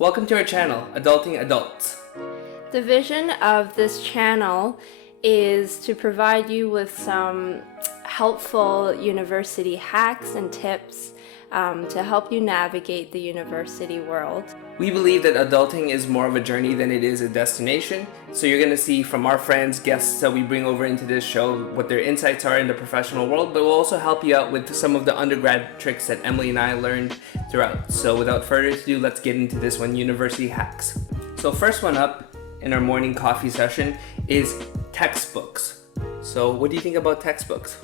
Welcome to our channel, Adulting Adults. The vision of this channel is to provide you with some helpful university hacks and tips to help you navigate the university world. We believe that adulting is more of a journey than it is a destination. So you're going to see from our friends, guests that we bring over into this show, what their insights are in the professional world, but we'll also help you out with some of the undergrad tricks that Emily and I learned throughout. So without further ado, let's get into this one, university hacks. So first one up in our morning coffee session is textbooks. So what do you think about textbooks?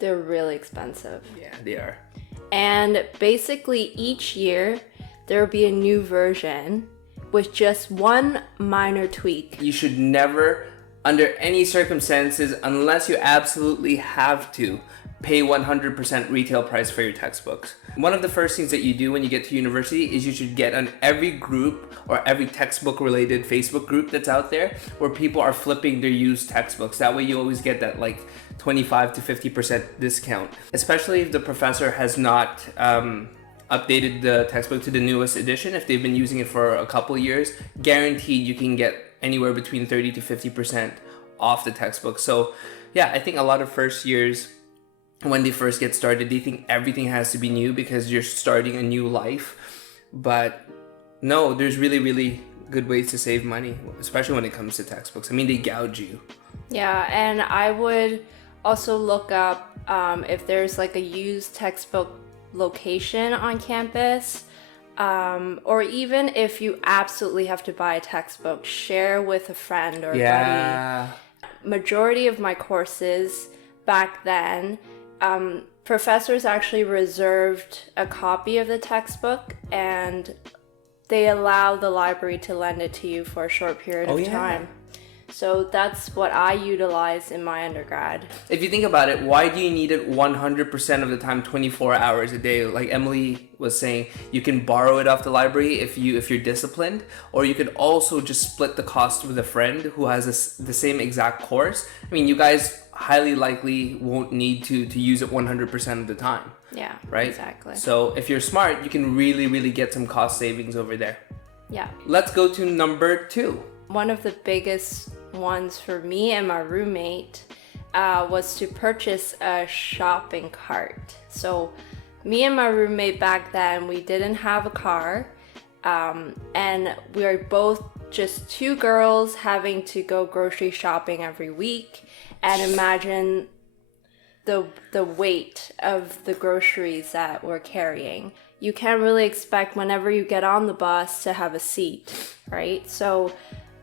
They're really expensive. Yeah, they are. And basically each year there will be a new version with just one minor tweak. You should never, under any circumstances, unless you absolutely have to, pay 100% retail price for your textbooks. One of the first things that you do when you get to university is you should get on every group or every textbook related Facebook group that's out there where people are flipping their used textbooks. That way you always get that like 25 to 50% discount, especially if the professor has not updated the textbook to the newest edition. If they've been using it for a couple of years, guaranteed you can get anywhere between 30 to 50% off the textbook. So yeah, I think a lot of first years, when they first get started, they think everything has to be new because you're starting a new life. But no, there's really good ways to save money, especially when it comes to textbooks. I mean, they gouge you. Yeah, and I would also look up if there's like a used textbook location on campus, or even if you absolutely have to buy a textbook, share with a friend or a buddy. Majority of my courses back then, professors actually reserved a copy of the textbook and they allow the library to lend it to you for a short period of time. So that's what I utilize in my undergrad. If you think about it, why do you need it 100% of the time, 24 hours a day? Like Emily was saying, you can borrow it off the library if you're disciplined, or you could also just split the cost with a friend who has the same exact course. I mean, you guys highly likely won't need to use it 100% of the time. Yeah, right? Exactly. So if you're smart, you can really get some cost savings over there. Yeah. Let's go to number 2. One of the biggest ones for me and my roommate was to purchase a shopping cart. So me and my roommate back then, we didn't have a car, and we were both just two girls having to go grocery shopping every week. And imagine the weight of the groceries that we're carrying. You can't really expect whenever you get on the bus to have a seat, right? So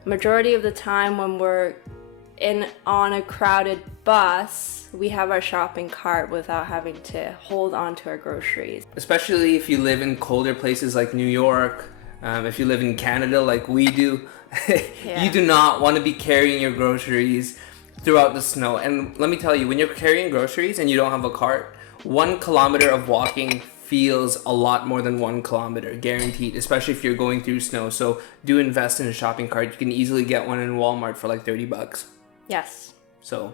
majority of the time when we're on a crowded bus, we have our shopping cart without having to hold on to our groceries. Especially if you live in colder places like New York, if you live in Canada like we do, you do not want to be carrying your groceries throughout the snow. And let me tell you, when you're carrying groceries and you don't have a cart, 1 kilometer of walking feels a lot more than 1 kilometer, guaranteed, especially if you're going through snow. So do invest in a shopping cart. You can easily get one in Walmart for like $30. Yes. So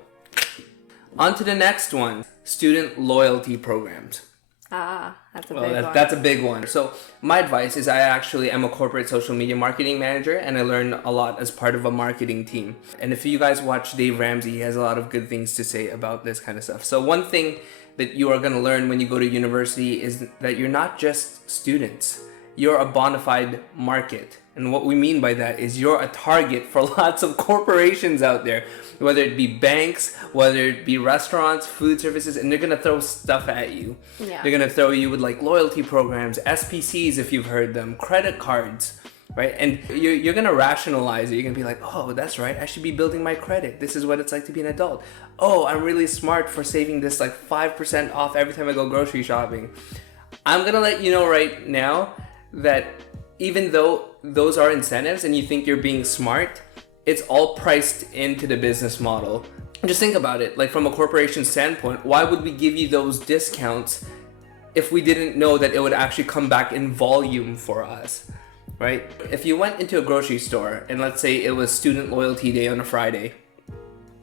on to the next one, student loyalty programs. That's a big one. That's a big one. So my advice is I actually am a corporate social media marketing manager, and I learn a lot as part of a marketing team. And if you guys watch Dave Ramsey, he has a lot of good things to say about this kind of stuff. So one thing that you are going to learn when you go to university is that you're not just students. You're a bona fide market. And what we mean by that is you're a target for lots of corporations out there, whether it be banks, whether it be restaurants, food services, and they're going to throw stuff at you. Yeah. They're going to throw you with like loyalty programs, SPCs if you've heard them, credit cards, right? And you're going to rationalize it. You're going to be like, oh, that's right. I should be building my credit. This is what it's like to be an adult. Oh, I'm really smart for saving this like 5% off every time I go grocery shopping. I'm going to let you know right now that even though those are incentives and you think you're being smart, it's all priced into the business model. Just think about it, like from a corporation standpoint, why would we give you those discounts if we didn't know that it would actually come back in volume for us, right? If you went into a grocery store and let's say it was student loyalty day on a Friday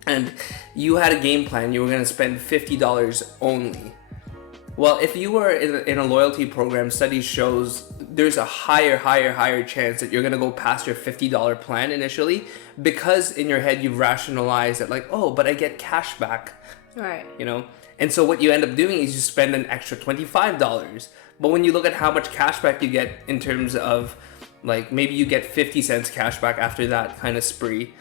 and you had a game plan, you were going to spend $50 only. Well, if you were in a loyalty program, studies shows there's a higher chance that you're gonna go past your $50 plan initially, because in your head you've rationalized that like, oh, but I get cash back, Right. you know? And so what you end up doing is you spend an extra $25. But when you look at how much cash back you get in terms of like, maybe you get 50 cents cash back after that kind of spree,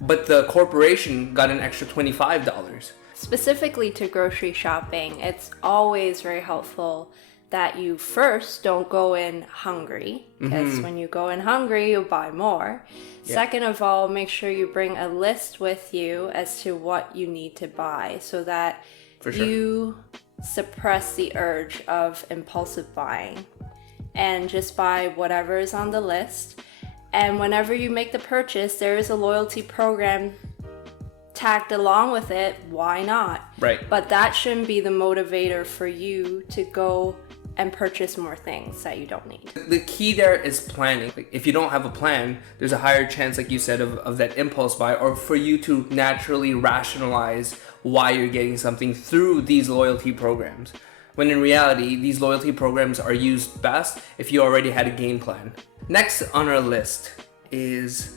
but the corporation got an extra $25. Specifically to grocery shopping, it's always very helpful that you first don't go in hungry, because when you go in hungry, you'll buy more. Yeah. Second of all, make sure you bring a list with you as to what you need to buy, so that For sure. you suppress the urge of impulsive buying and just buy whatever is on the list. And whenever you make the purchase, there is a loyalty program tagged along with it. Why not? Right. But that shouldn't be the motivator for you to go and purchase more things that you don't need. The key there is planning. Like, if you don't have a plan, there's a higher chance, like you said, of that impulse buy, or for you to naturally rationalize why you're getting something through these loyalty programs. When in reality, these loyalty programs are used best if you already had a game plan. Next on our list is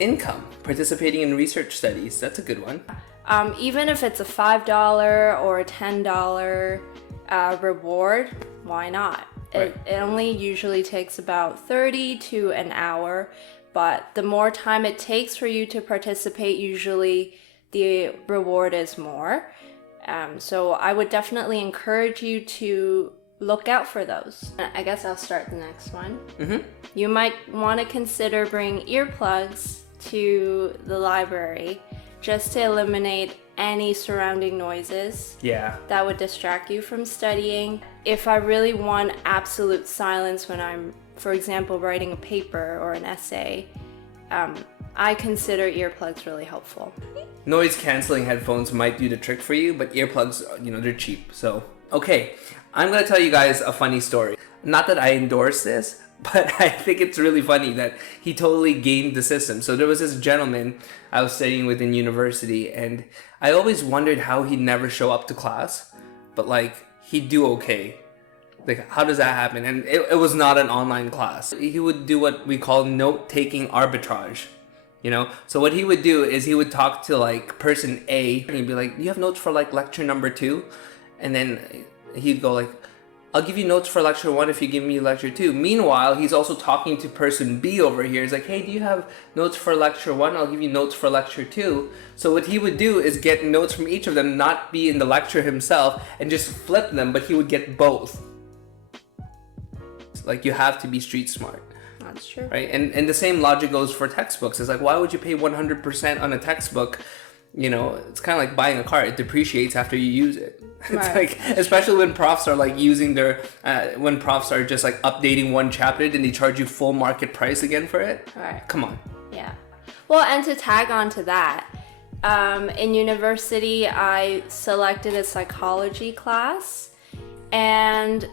income, participating in research studies. That's a good one. Even if it's a $5 or a $10 reward, why not? Right. It only usually takes about 30 to an hour, but the more time it takes for you to participate, usually the reward is more. So I would definitely encourage you to look out for those. I guess I'll start the next one. You might want to consider bringing earplugs to the library just to eliminate any surrounding noises Yeah. that would distract you from studying. If I really want absolute silence when I'm, for example, writing a paper or an essay, I consider earplugs really helpful. Noise canceling headphones might do the trick for you, but earplugs, they're cheap. So, okay, I'm gonna tell you guys a funny story. Not that I endorse this, but I think it's really funny that he totally gamed the system. So there was this gentleman I was studying with in university, and I always wondered how he'd never show up to class, but like he'd do okay. Like, how does that happen? And it was not an online class. He would do what we call note-taking arbitrage. So what he would do is he would talk to like person A, and he'd be like, "Do you have notes for like lecture number 2?" And then he'd go like, "I'll give you notes for lecture 1 if you give me lecture 2. Meanwhile, he's also talking to person B over here. He's like, "Hey, do you have notes for lecture 1? I'll give you notes for lecture 2. So what he would do is get notes from each of them, not be in the lecture himself, and just flip them, but he would get both. Like, you have to be street smart. That's true. Right? And the same logic goes for textbooks. It's like, why would you pay 100% on a textbook? It's kind of like buying a car. It depreciates after you use it. It's Right. like, especially when profs are like using when profs are just like updating one chapter, then they charge you full market price again for it. Right. Come on. Yeah. Well, and to tag on to that, in university, I selected a psychology class, and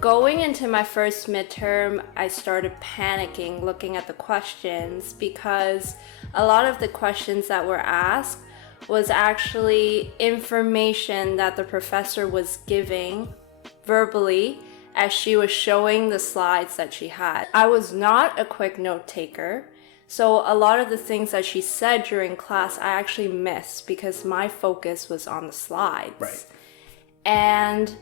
going into my first midterm, I started panicking looking at the questions, because a lot of the questions that were asked was actually information that the professor was giving verbally as she was showing the slides that she had. I was not a quick note taker, so a lot of the things that she said during class I actually missed because my focus was on the slides. Right. And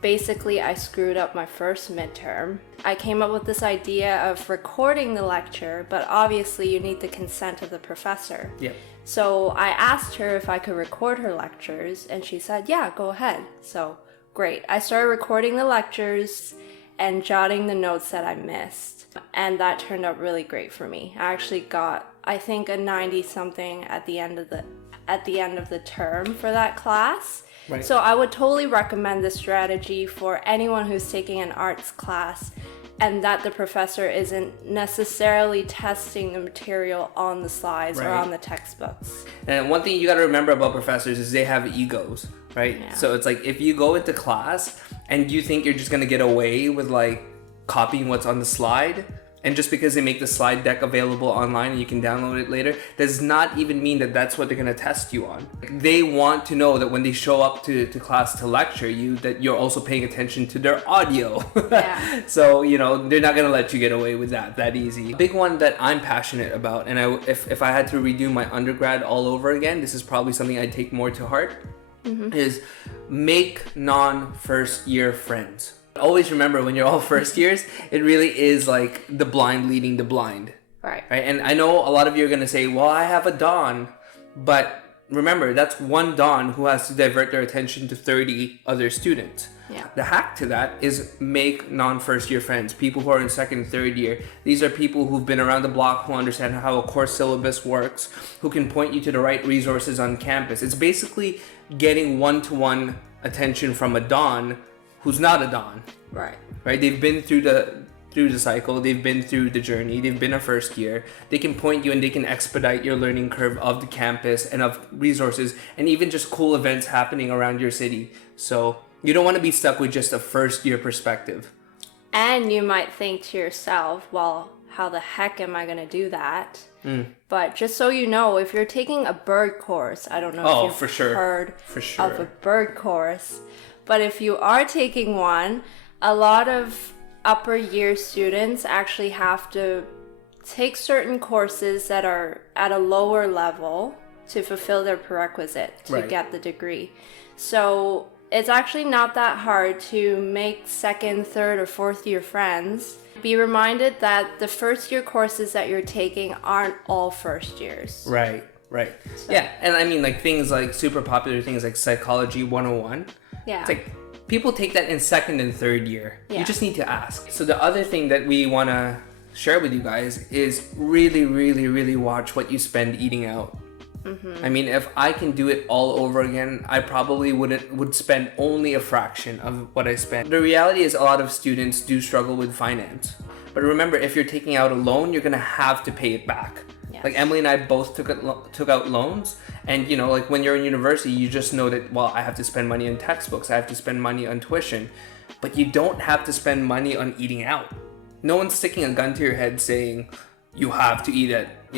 basically, I screwed up my first midterm. I came up with this idea of recording the lecture, but obviously you need the consent of the professor. Yep. So I asked her if I could record her lectures, and she said, yeah, go ahead. So great. I started recording the lectures and jotting the notes that I missed. And that turned out really great for me. I actually got, I think, a 90-something at the end of the term for that class. Right. So I would totally recommend this strategy for anyone who's taking an arts class and that the professor isn't necessarily testing the material on the slides or Right. on the textbooks. And one thing you got to remember about professors is they have egos, right? Yeah. So it's like, if you go into class and you think you're just going to get away with like copying what's on the slide, And just because they make the slide deck available online and you can download it later, does not even mean that that's what they're gonna test you on. They want to know that when they show up to class to lecture you, that you're also paying attention to their audio. Yeah. So, they're not gonna let you get away with that easy. Big one that I'm passionate about, and if I had to redo my undergrad all over again, this is probably something I'd take more to heart, is make non-first year friends. Always remember, when you're all first years, it really is like the blind leading the blind. Right. And I know a lot of you are going to say, well, I have a Don. But remember, that's one Don who has to divert their attention to 30 other students. Yeah. The hack to that is make non-first year friends, people who are in second and third year. These are people who've been around the block, who understand how a course syllabus works, who can point you to the right resources on campus. It's basically getting one-to-one attention from a Don who's not a Don. Right. They've been through the cycle, they've been through the journey, they've been a first year. They can point you and they can expedite your learning curve of the campus and of resources and even just cool events happening around your city. So you don't want to be stuck with just a first year perspective. And you might think to yourself, well, how the heck am I going to do that? But just so you know, if you're taking a bird course, I don't know if you've heard of a bird course, but if you are taking one, a lot of upper year students actually have to take certain courses that are at a lower level to fulfill their prerequisite to get the degree. So it's actually not that hard to make second, third, or fourth year friends. Be reminded that the first year courses that you're taking aren't all first years. Right. So. Yeah, and I mean, like, things like super popular things like Psychology 101. Yeah. It's like people take that in second and third year. Yeah. You just need to ask. So the other thing that we want to share with you guys is really, really, really watch what you spend eating out. I mean, if I can do it all over again, I probably would spend only a fraction of what I spent. The reality is a lot of students do struggle with finance. But remember, if you're taking out a loan, you're going to have to pay it back. Yes. Like Emily and I both took out loans, and like when you're in university, you just know that, well, I have to spend money on textbooks, I have to spend money on tuition, but you don't have to spend money on eating out. No one's sticking a gun to your head saying you have to eat at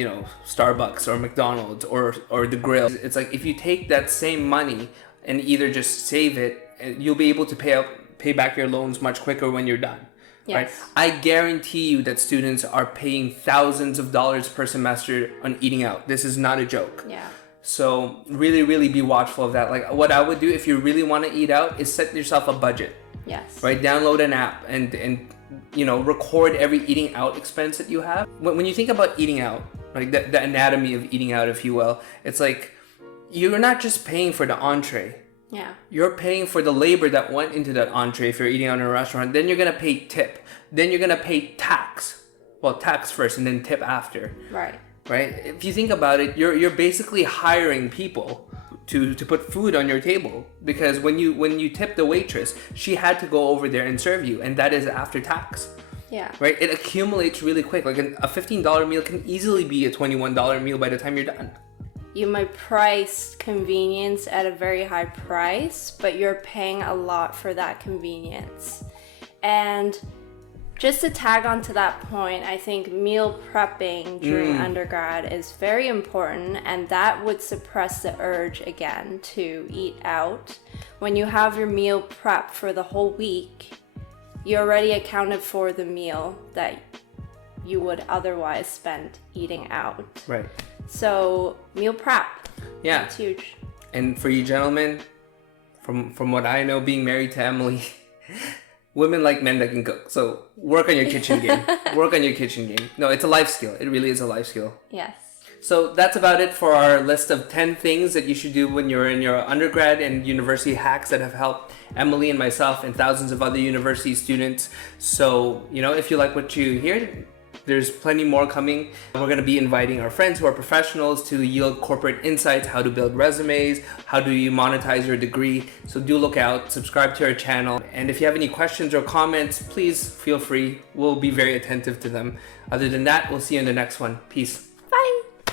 Starbucks or McDonald's or the grill. It's like if you take that same money and either just save it, you'll be able to pay back your loans much quicker when you're done. Yes. Right? I guarantee you that students are paying thousands of dollars per semester on eating out. This is not a joke. Yeah. So really, really be watchful of that. Like what I would do if you really want to eat out is set yourself a budget. Yes. Right? Download an app and record every eating out expense that you have. When you think about eating out, like the anatomy of eating out, if you will, it's like you're not just paying for the entree. Yeah. You're paying for the labor that went into that entree if you're eating out in a restaurant. Then you're going to pay tip. Then you're going to pay tax. Well, tax first and then tip after. Right. If you think about it, you're basically hiring people to put food on your table, because when you tip the waitress, she had to go over there and serve you, and that is after tax. Yeah. Right? It accumulates really quick. Like a $15 meal can easily be a $21 meal by the time you're done. You might price convenience at a very high price, but you're paying a lot for that convenience. And just to tag on to that point, I think meal prepping during undergrad is very important, and that would suppress the urge again to eat out. When you have your meal prep for the whole week, you already accounted for the meal that you would otherwise spend eating out. Right. So meal prep. Yeah. It's huge. And for you gentlemen, from what I know, being married to Emily, women like men that can cook. So work on your kitchen game. No, it's a life skill. It really is a life skill. Yes. So that's about it for our list of 10 things that you should do when you're in your undergrad and university hacks that have helped Emily and myself and thousands of other university students. So, if you like what you hear, there's plenty more coming. We're going to be inviting our friends who are professionals to yield corporate insights, how to build resumes, how do you monetize your degree. So do look out, subscribe to our channel. And if you have any questions or comments, please feel free. We'll be very attentive to them. Other than that, we'll see you in the next one. Peace.